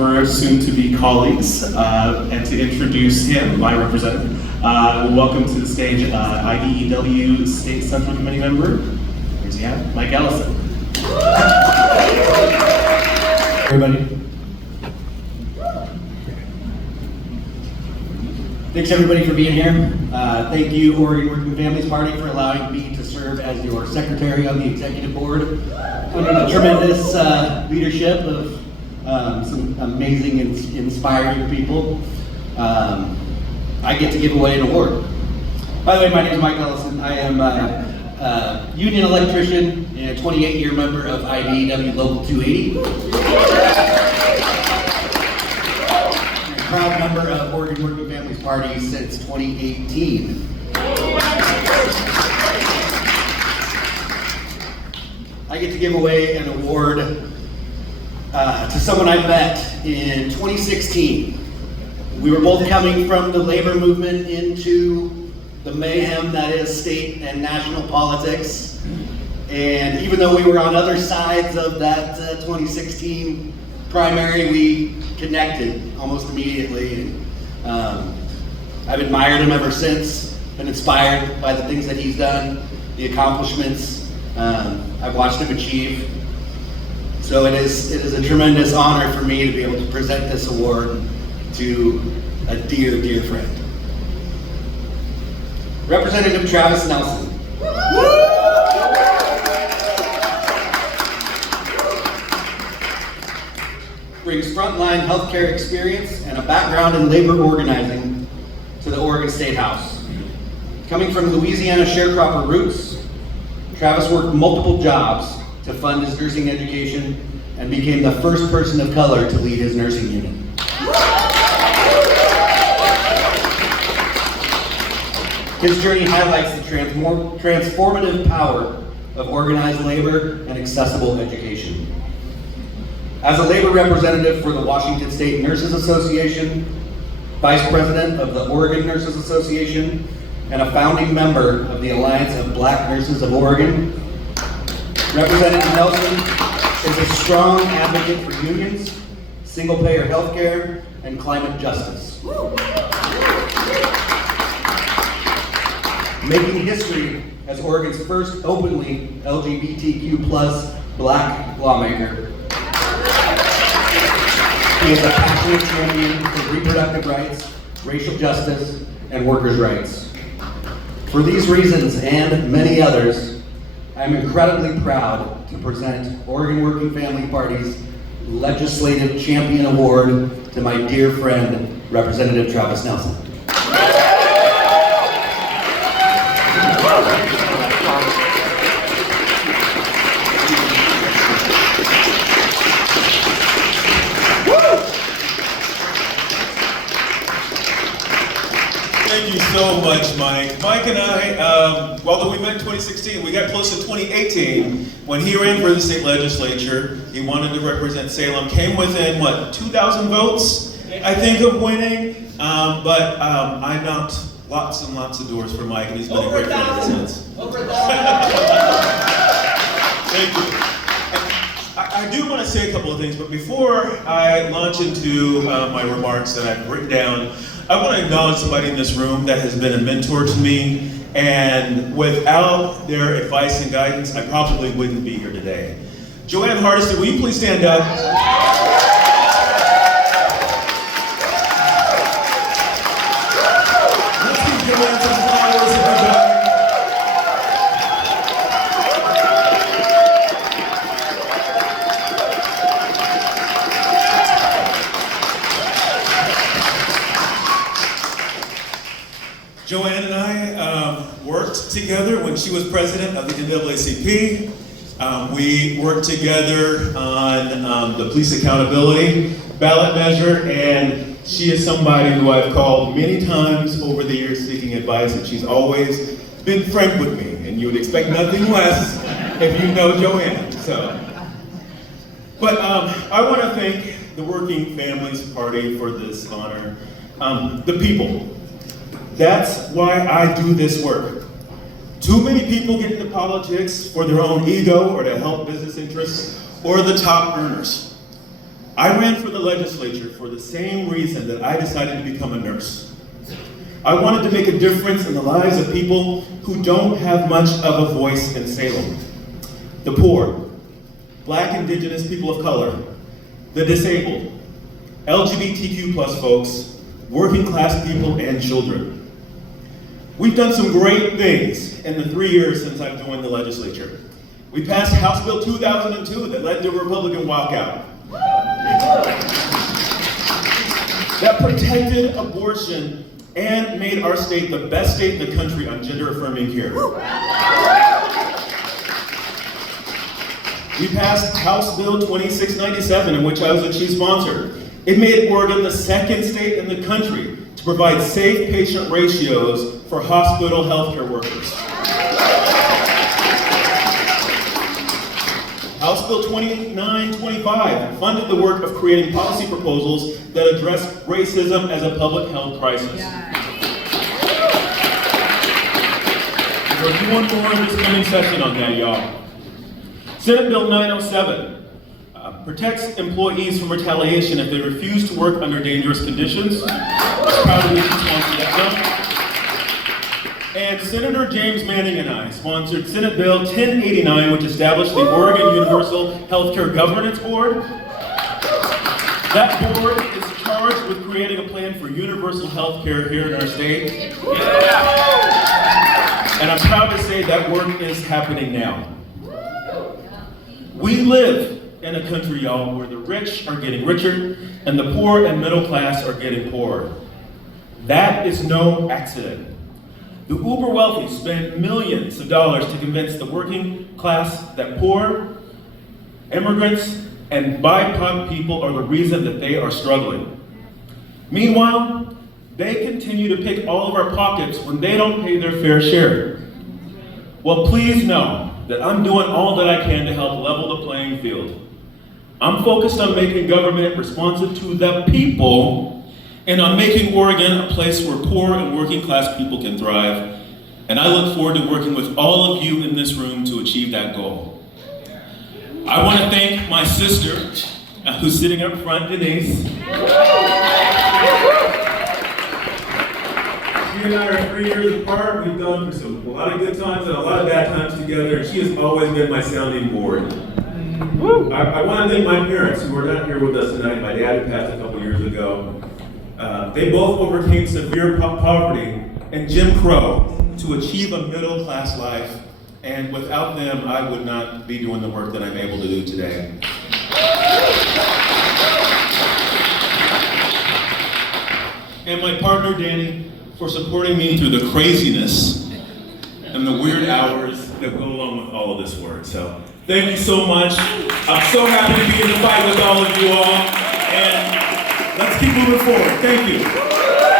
videographer, soon to be colleagues, and to introduce him, my representative. Welcome to the stage, IBEW State Central Committee member, where's he at? Mike Ellison. Everybody. Thanks everybody for being here. Thank you, Oregon Working Families Party, for allowing me to serve as your secretary on the executive board under the tremendous leadership of some amazing and inspiring people. I get to give away an award. By the way, my name is Mike Ellison. I am a union electrician and a 28-year member of IBEW Local 280. Proud member of Oregon Working Families Party since 2018. I get to give away an award to someone I met in 2016. We were both coming from the labor movement into the mayhem that is state and national politics. And even though we were on other sides of that 2016 primary, we connected almost immediately. I've admired him ever since, been inspired by the things that he's done, the accomplishments I've watched him achieve. So it is a tremendous honor for me to be able to present this award to a dear, dear friend. Representative Travis Nelson. Brings frontline healthcare experience and a background in labor organizing to the Oregon State House. Coming from Louisiana sharecropper roots, Travis worked multiple jobs to fund his nursing education and became the first person of color to lead his nursing unit. His journey highlights the transformative power of organized labor and accessible education. As a labor representative for the Washington State Nurses Association, vice president of the Oregon Nurses Association, and a founding member of the Alliance of Black Nurses of Oregon, Representative Nelson is a strong advocate for unions, single-payer healthcare, and climate justice. Making history as Oregon's first openly LGBTQ+ Black lawmaker. He is a passionate champion for reproductive rights, racial justice, and workers' rights. For these reasons and many others, I am incredibly proud to present Oregon Working Family Party's Legislative Champion Award to my dear friend, Representative Travis Nelson. Thank you so much, Mike. Mike and I, although we met in 2016, we got close to 2018 when he ran for the state legislature. He wanted to represent Salem, came within, 2,000 votes, I think, of winning. But I knocked lots and lots of doors for Mike, and he's been a great friend since. Over 1,000. Thank you. I do want to say a couple of things, but before I launch into my remarks that I've written down, I want to acknowledge somebody in this room that has been a mentor to me, and without their advice and guidance, I probably wouldn't be here today. Joanne Hardison, will you please stand up? Let's give Joanne some flowers, everybody. Joanne and I worked together when she was president of the NAACP. We worked together on the police accountability ballot measure, and she is somebody who I've called many times over the years seeking advice, and she's always been frank with me, and you would expect nothing less if you know Joanne. But I want to thank the Working Families Party for this honor. The people. That's why I do this work. Too many people get into politics for their own ego or to help business interests or the top earners. I ran for the legislature for the same reason that I decided to become a nurse. I wanted to make a difference in the lives of people who don't have much of a voice in Salem. The poor, Black, Indigenous, people of color, the disabled, LGBTQ+ folks, working class people, and children. We've done some great things in the 3 years since I've joined the legislature. We passed House Bill 2002 that led to a Republican walkout. That protected abortion and made our state the best state in the country on gender-affirming care. We passed House Bill 2697, in which I was a chief sponsor. It made Oregon the second state in the country to provide safe patient ratios for hospital healthcare workers. House Bill 2925 funded the work of creating policy proposals that address racism as a public health crisis. We're doing more in this coming session on that, y'all. Senate Bill 907 protects employees from retaliation if they refuse to work under dangerous conditions. Proud to be sponsored that bill. And Senator James Manning and I sponsored Senate Bill 1089, which established the Oregon Universal Healthcare Governance Board. That board is charged with creating a plan for universal health care here in our state. And I'm proud to say that work is happening now. We live in a country, y'all, where the rich are getting richer and the poor and middle class are getting poorer. That is no accident. The uber wealthy spend millions of dollars to convince the working class that poor, immigrants, and BIPOC people are the reason that they are struggling. Meanwhile, they continue to pick all of our pockets when they don't pay their fair share. Well, please know that I'm doing all that I can to help level the playing field. I'm focused on making government responsive to the people and on making Oregon a place where poor and working class people can thrive. And I look forward to working with all of you in this room to achieve that goal. I want to thank my sister, who's sitting up front, Denise. She and I are 3 years apart. We've gone through a lot of good times and a lot of bad times together, and she has always been my sounding board. I want to thank my parents, who are not here with us tonight. My dad had passed a couple years ago. They both overcame severe poverty and Jim Crow to achieve a middle-class life, and without them, I would not be doing the work that I'm able to do today. And my partner, Danny, for supporting me through the craziness and the weird hours that go along with all of this work. So, thank you so much. I'm so happy to be in the fight with all of you all, and let's keep moving forward. Thank you.